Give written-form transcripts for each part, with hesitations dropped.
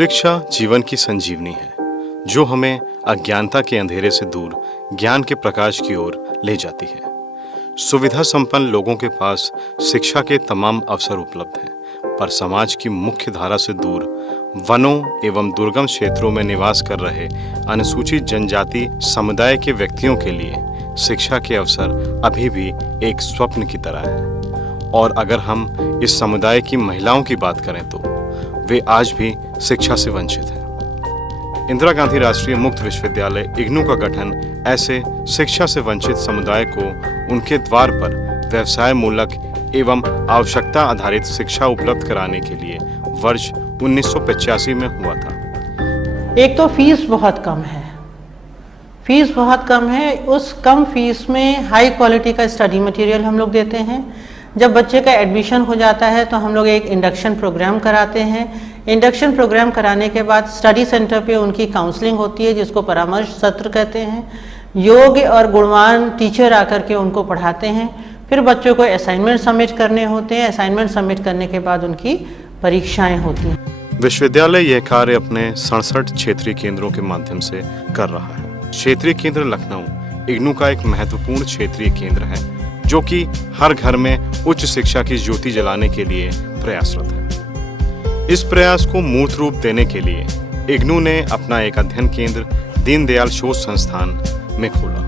शिक्षा जीवन की संजीवनी है जो हमें अज्ञानता के अंधेरे से दूर ज्ञान के प्रकाश की ओर ले जाती है। सुविधा संपन्न लोगों के पास शिक्षा के तमाम अवसर उपलब्ध हैं, पर समाज की मुख्य धारा से दूर वनों एवं दुर्गम क्षेत्रों में निवास कर रहे अनुसूचित जनजाति समुदाय के व्यक्तियों के लिए शिक्षा के अवसर अभी भी एक स्वप्न की तरह है। और अगर हम इस समुदाय की महिलाओं की बात करें तो वे आज भी शिक्षा से वंचित हैं। इंदिरा गांधी राष्ट्रीय मुक्त विश्वविद्यालय इग्नू का गठन ऐसे शिक्षा से वंचित समुदाय को उनके द्वार पर व्यवसाय मूलक एवं आवश्यकता आधारित शिक्षा उपलब्ध कराने के लिए वर्ष 1985 में हुआ था। एक तो फीस बहुत कम है, उस कम फीस में हाई क्वालिटी का स्टडी मटेरियल हम लोग देते हैं। जब बच्चे का एडमिशन हो जाता है तो हम लोग एक इंडक्शन प्रोग्राम कराते हैं। इंडक्शन प्रोग्राम कराने के बाद स्टडी सेंटर पे उनकी काउंसलिंग होती है जिसको परामर्श सत्र कहते हैं। योग्य और गुणवान टीचर आकर के उनको पढ़ाते हैं। फिर बच्चों को असाइनमेंट सबमिट करने होते हैं। असाइनमेंट सबमिट करने के बाद उनकी परीक्षाएं होती हैं। विश्वविद्यालय यह कार्य अपने 67 क्षेत्रीय केंद्रों के माध्यम से कर रहा है। क्षेत्रीय केंद्र लखनऊ इग्नू का एक महत्वपूर्ण क्षेत्रीय केंद्र है जो कि हर घर में उच्च शिक्षा की ज्योति जलाने के लिए प्रयासरत है। इस प्रयास को मूर्त रूप देने के लिए इग्नू ने अपना एक अध्ययन केंद्र दीनदयाल शोध संस्थान में खोला,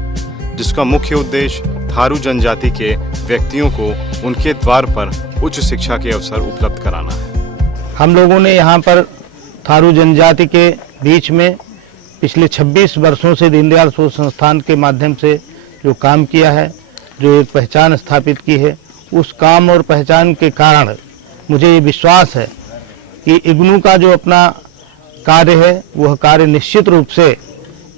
जिसका मुख्य उद्देश्य थारू जनजाति के व्यक्तियों को उनके द्वार पर उच्च शिक्षा के अवसर उपलब्ध कराना है। हम लोगों ने यहाँ पर थारू जनजाति के बीच में पिछले 26 वर्षों से दीनदयाल शोध संस्थान के माध्यम से जो काम किया है, जो एक पहचान स्थापित की है, उस काम और पहचान के कारण मुझे ये विश्वास है कि इग्नू का जो अपना कार्य है वह कार्य निश्चित रूप से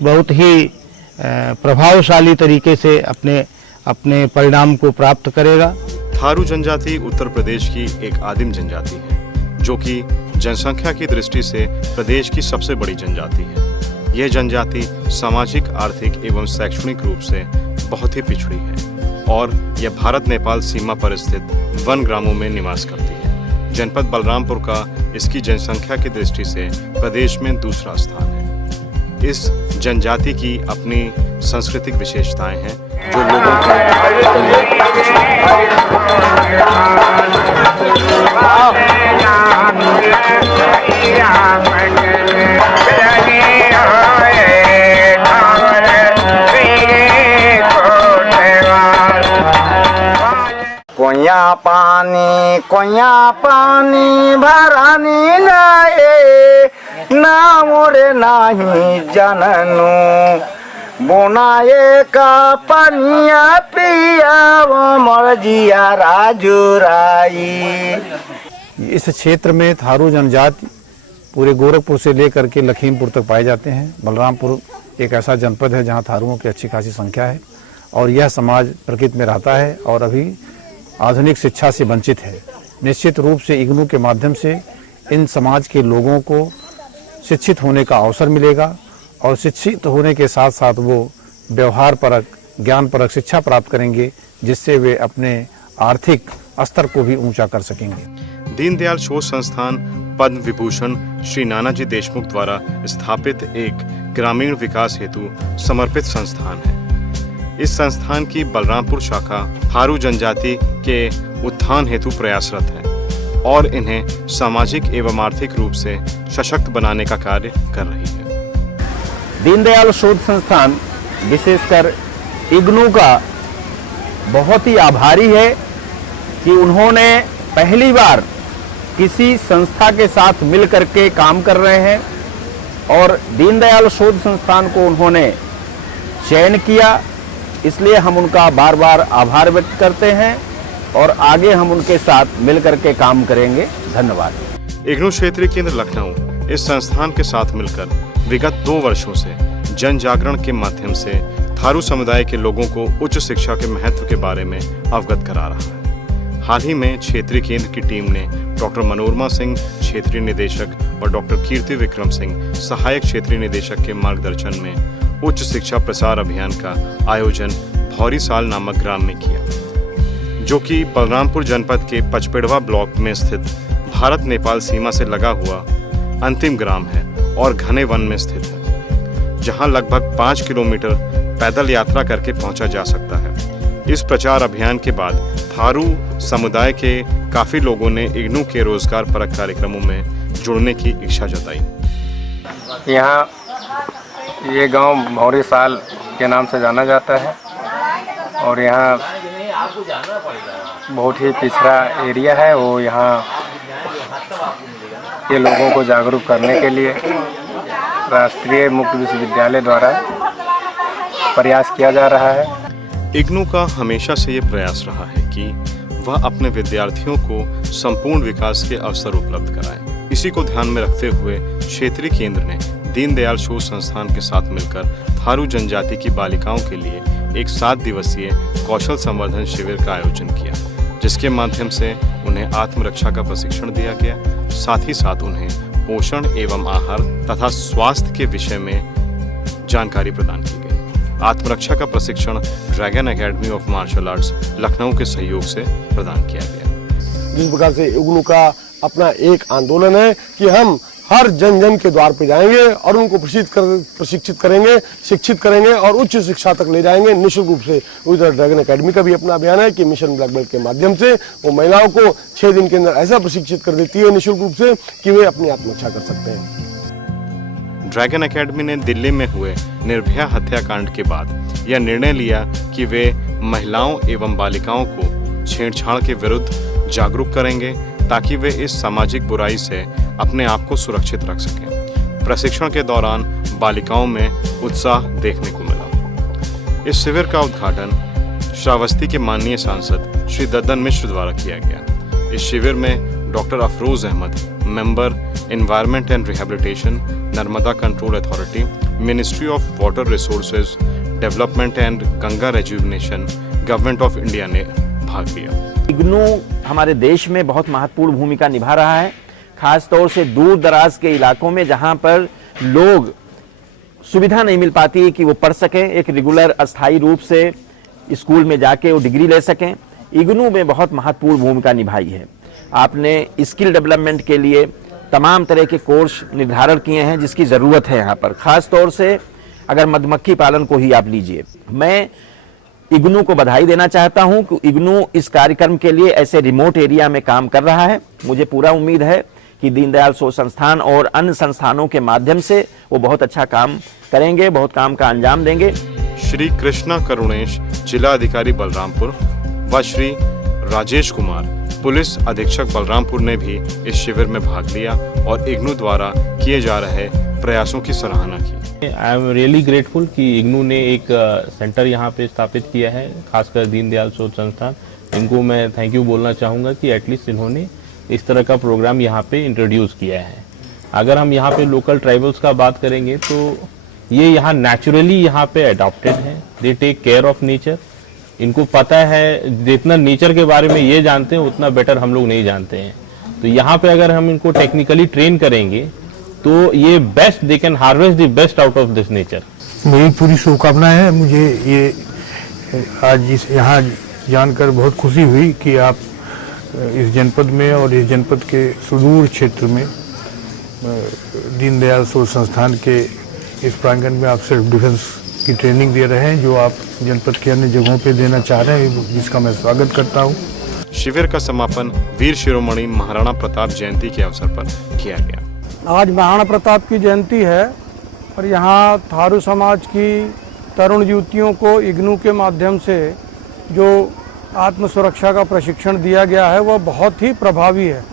बहुत ही प्रभावशाली तरीके से अपने परिणाम को प्राप्त करेगा। थारू जनजाति उत्तर प्रदेश की एक आदिम जनजाति है जो कि जनसंख्या की दृष्टि से प्रदेश की सबसे बड़ी जनजाति है। यह जनजाति सामाजिक, आर्थिक एवं शैक्षणिक रूप से बहुत ही पिछड़ी है और यह भारत नेपाल सीमा पर स्थित वन ग्रामों में निवास करती है। जनपद बलरामपुर का इसकी जनसंख्या की दृष्टि से प्रदेश में दूसरा स्थान है। इस जनजाति की अपनी सांस्कृतिक विशेषताएं हैं जो लोगों को कोया पानी भरानी लाए ना मोरे नाही जाननु बोनाए का पनिया पिया वो मर्जिया राजुराई। इस क्षेत्र में थारू जनजाति पूरे गोरखपुर से लेकर के लखीमपुर तक पाए जाते हैं। बलरामपुर एक ऐसा जनपद है जहां थारुओं की अच्छी खासी संख्या है और यह समाज प्रकृति में रहता है और अभी आधुनिक शिक्षा से वंचित है। निश्चित रूप से इग्नू के माध्यम से इन समाज के लोगों को शिक्षित होने का अवसर मिलेगा और शिक्षित होने के साथ साथ वो व्यवहार परक, ज्ञान परक शिक्षा प्राप्त करेंगे जिससे वे अपने आर्थिक स्तर को भी ऊंचा कर सकेंगे। दीनदयाल शोध संस्थान पद्म विभूषण श्री नानाजी देशमुख द्वारा स्थापित एक ग्रामीण विकास हेतु समर्पित संस्थान है। इस संस्थान की बलरामपुर शाखा थारू जनजाति के उत्थान हेतु प्रयासरत है और इन्हें सामाजिक एवं आर्थिक रूप से सशक्त बनाने का कार्य कर रही है। दीनदयाल शोध संस्थान विशेषकर इग्नू का बहुत ही आभारी है कि उन्होंने पहली बार किसी संस्था के साथ मिल करके काम कर रहे हैं और दीनदयाल शोध संस्थान को उन्होंने चयन किया। इसलिए हम उनका बार बार आभार व्यक्त करते हैं और आगे हम उनके साथ मिलकर के काम करेंगे। धन्यवाद। इग्नू क्षेत्रीय केंद्र लखनऊ इस संस्थान के साथ मिलकर विगत 2 वर्षों से जन जागरण के माध्यम से थारू समुदाय के लोगों को उच्च शिक्षा के महत्व के बारे में अवगत करा रहा है। हाल ही में क्षेत्रीय केंद्र की टीम ने डॉक्टर मनोरमा सिंह क्षेत्रीय निदेशक और डॉक्टर कीर्ति विक्रम सिंह सहायक क्षेत्रीय निदेशक के मार्गदर्शन में उच्च शिक्षा प्रसार अभियान का आयोजन भौरीसाल नामक ग्राम में किया, जो कि बलरामपुर जनपद के पचपेड़वा ब्लॉक में स्थित भारत नेपाल सीमा से लगा हुआ अंतिम ग्राम है और घने वन में स्थित है, जहां लगभग 5 किलोमीटर पैदल यात्रा करके पहुंचा जा सकता है। इस प्रचार अभियान के बाद थारू समुदाय के काफी लोगों ने इग्नू के रोजगार परक कार्यक्रमों में जुड़ने की इच्छा जताई। यहाँ ये गांव भौरी साल के नाम से जाना जाता है और यहाँ बहुत ही पिछड़ा एरिया है। वो यहाँ के लोगों को जागरूक करने के लिए राष्ट्रीय मुक्त विश्वविद्यालय द्वारा प्रयास किया जा रहा है। इग्नू का हमेशा से ये प्रयास रहा है कि वह अपने विद्यार्थियों को संपूर्ण विकास के अवसर उपलब्ध कराए। इसी को ध्यान में रखते हुए क्षेत्रीय केंद्र ने दीनदयाल शोध संस्थान के साथ मिलकर थारू जनजाति की बालिकाओं के लिए एक 7 दिवसीय कौशल संवर्धन शिविर का आयोजन किया, जिसके माध्यम से उन्हें आत्मरक्षा का प्रशिक्षण दिया गया। साथ ही साथ उन्हें पोषण एवं आहार तथा स्वास्थ्य के विषय में जानकारी प्रदान की गई। आत्मरक्षा का प्रशिक्षण dragon academy of martial arts Lucknow के सहयोग से प्रदान किया गया। जिस प्रकार से इग्नू का अपना एक आंदोलन है कि हम हर जन जन के द्वार पे जाएंगे और उनको प्रशिक्षित करेंगे, शिक्षित करेंगे और उच्च शिक्षा तक ले जाएंगे निःशुल्क रूप से। उसी तरह ड्रैगन एकेडमी का भी अपना अभियान है कि मिशन ब्लैक बेल्ट के माध्यम से वो महिलाओं को 6 दिन के अंदर ऐसा प्रशिक्षित कर देती है निःशुल्क रूप से कि वे अपनी आत्मरक्षा कर सकते हैं। ड्रैगन एकेडमी ने दिल्ली में हुए निर्भया हत्याकांड के बाद यह निर्णय लिया कि वे महिलाओं एवं बालिकाओं को छेड़छाड़ के विरुद्ध जागरूक करेंगे, ताकि वे इस सामाजिक बुराई से अपने आप को सुरक्षित रख सकें। प्रशिक्षण के दौरान बालिकाओं में उत्साह देखने को मिला। इस शिविर का उद्घाटन श्रावस्ती के माननीय सांसद श्री दद्दन मिश्र द्वारा किया गया। इस शिविर में doctor Afroz Ahmad, member environment and rehabilitation, Narmada control authority, ministry of water resources development and Ganga rejuvenation, government of India ने भाग लिया। इग्नू हमारे देश में बहुत महत्वपूर्ण भूमिका निभा रहा है, खास तौर से दूर दराज के इलाकों में जहां पर लोग सुविधा नहीं मिल पाती है कि वो पढ़ सकें, एक रेगुलर अस्थायी रूप से स्कूल में जाके वो डिग्री ले सकें। इग्नू में बहुत महत्वपूर्ण भूमिका निभाई है। आपने स्किल डेवलपमेंट के लिए तमाम तरह के कोर्स निर्धारण किए हैं जिसकी ज़रूरत है यहाँ पर। खास तौर से अगर मधुमक्खी पालन को ही आप लीजिए, मैं इग्नू को बधाई देना चाहता हूं कि इग्नू इस कार्यक्रम के लिए ऐसे रिमोट एरिया में काम कर रहा है। मुझे पूरा उम्मीद है कि दीनदयाल शोध संस्थान और अन्य संस्थानों के माध्यम से वो बहुत अच्छा काम करेंगे, बहुत काम का अंजाम देंगे। श्री कृष्णा करुणेश, जिला अधिकारी बलरामपुर व श्री राजेश कुमार, पुलिस अधीक्षक बलरामपुर ने भी इस शिविर में भाग लिया और इग्नू द्वारा किए जा रहे प्रयासों की सराहना की। आई एम रियली ग्रेटफुल कि इग्नू ने एक सेंटर यहाँ पे स्थापित किया है, खासकर दीनदयाल शोध संस्थान। इनको मैं थैंक यू बोलना चाहूँगा कि एटलीस्ट इन्होंने इस तरह का प्रोग्राम यहाँ पे इंट्रोड्यूस किया है। अगर हम यहाँ पे लोकल ट्राइबल्स का बात करेंगे तो ये यहाँ नेचुरली यहाँ पे अडॉप्टेड है। They take care of nature. इनको पता है, जितना नेचर के बारे में ये जानते हैं उतना बेटर हम लोग नहीं जानते हैं। तो यहाँ पे अगर हम इनको टेक्निकली ट्रेन करेंगे तो ये best they can harvest the best out of this nature. मेरी पूरी शुभकामना है। मुझे ये आज यहाँ जानकर बहुत खुशी हुई कि आप इस जनपद में और इस जनपद के सुदूर क्षेत्र में दीनदयाल शोध संस्थान के इस प्रांगण में आप सेल्फ डिफेंस की ट्रेनिंग दे रहे हैं, जो आप जनपद के अन्य जगहों पे देना चाह रहे हैं, जिसका मैं स्वागत करता हूँ। शिविर का समापन वीर शिरोमणि महाराणा प्रताप जयंती के अवसर पर किया गया। आज महाराणा प्रताप की जयंती है और यहाँ थारू समाज की तरुण युवतियों को इग्नू के माध्यम से जो आत्म सुरक्षा का प्रशिक्षण दिया गया है वह बहुत ही प्रभावी है।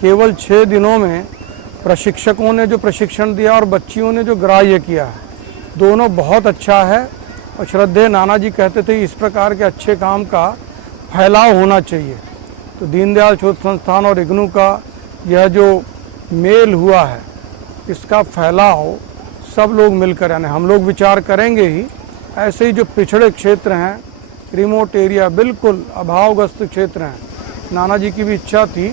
केवल 6 दिनों में प्रशिक्षकों ने जो प्रशिक्षण दिया और बच्चियों ने जो ग्राह्य किया है, दोनों बहुत अच्छा है। और श्रद्धेय नाना जी कहते थे इस प्रकार के अच्छे काम का फैलाव होना चाहिए। तो दीनदयाल शोध संस्थान और इग्नू का यह जो मेल हुआ है, इसका फैलाव सब लोग मिलकर, यानी हम लोग विचार करेंगे ही, ऐसे ही जो पिछड़े क्षेत्र हैं, रिमोट एरिया, बिल्कुल अभावग्रस्त क्षेत्र हैं, नाना जी की भी इच्छा थी।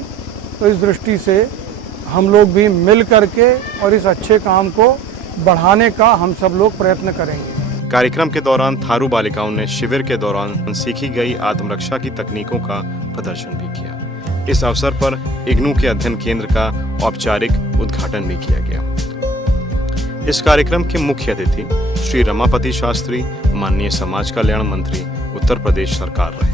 तो इस दृष्टि से हम लोग भी मिल करके और इस अच्छे काम को बढ़ाने का हम सब लोग प्रयत्न करेंगे। कार्यक्रम के दौरान थारू बालिकाओं ने शिविर के दौरान सीखी गई आत्मरक्षा की तकनीकों का प्रदर्शन भी किया। इस अवसर पर इग्नू के अध्ययन केंद्र का औपचारिक उद्घाटन भी किया गया। इस कार्यक्रम के मुख्य अतिथि श्री रमापति शास्त्री, माननीय समाज कल्याण मंत्री, उत्तर प्रदेश सरकार रहे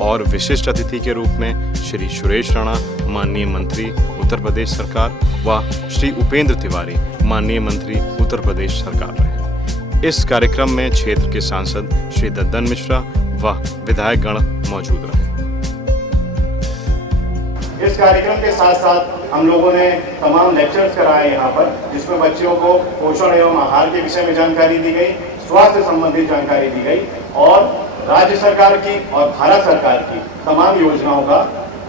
और विशिष्ट अतिथि के रूप में श्री सुरेश राणा, माननीय मंत्री, उत्तर प्रदेश सरकार व श्री उपेंद्र तिवारी, माननीय मंत्री, उत्तर प्रदेश सरकार रहे। इस कार्यक्रम में क्षेत्र के सांसद श्री दद्दन मिश्रा व विधायकगण मौजूद रहे। इस कार्यक्रम के साथ साथ हम लोगों ने तमाम लेक्चर्स कराए यहाँ पर, जिसमें बच्चों को पोषण एवं आहार के विषय में जानकारी दी गई, स्वास्थ्य संबंधित जानकारी दी गई और राज्य सरकार की और भारत सरकार की तमाम योजनाओं का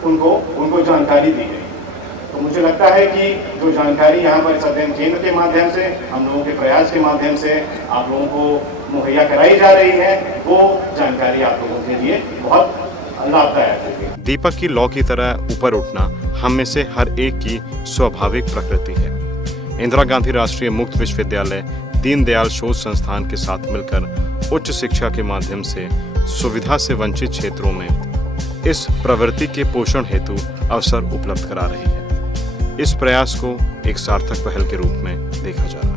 उनको जानकारी दी गई। तो मुझे लगता है कि जो जानकारी यहाँ पर इस अध्ययन केंद्र के माध्यम से, हम लोगों के प्रयास के माध्यम से आप लोगों को मुहैया कराई जा रही है, वो जानकारी आप लोगों के लिए बहुत लाभदायक होगी। दीपक की लौ की तरह ऊपर उठना हम में से हर एक की स्वाभाविक प्रकृति है। इंदिरा गांधी राष्ट्रीय मुक्त विश्वविद्यालय दीनदयाल शोध संस्थान के साथ मिलकर उच्च शिक्षा के माध्यम से सुविधा से वंचित क्षेत्रों में इस प्रवृत्ति के पोषण हेतु अवसर उपलब्ध करा रही है। इस प्रयास को एक सार्थक पहल के रूप में देखा जा रहा है।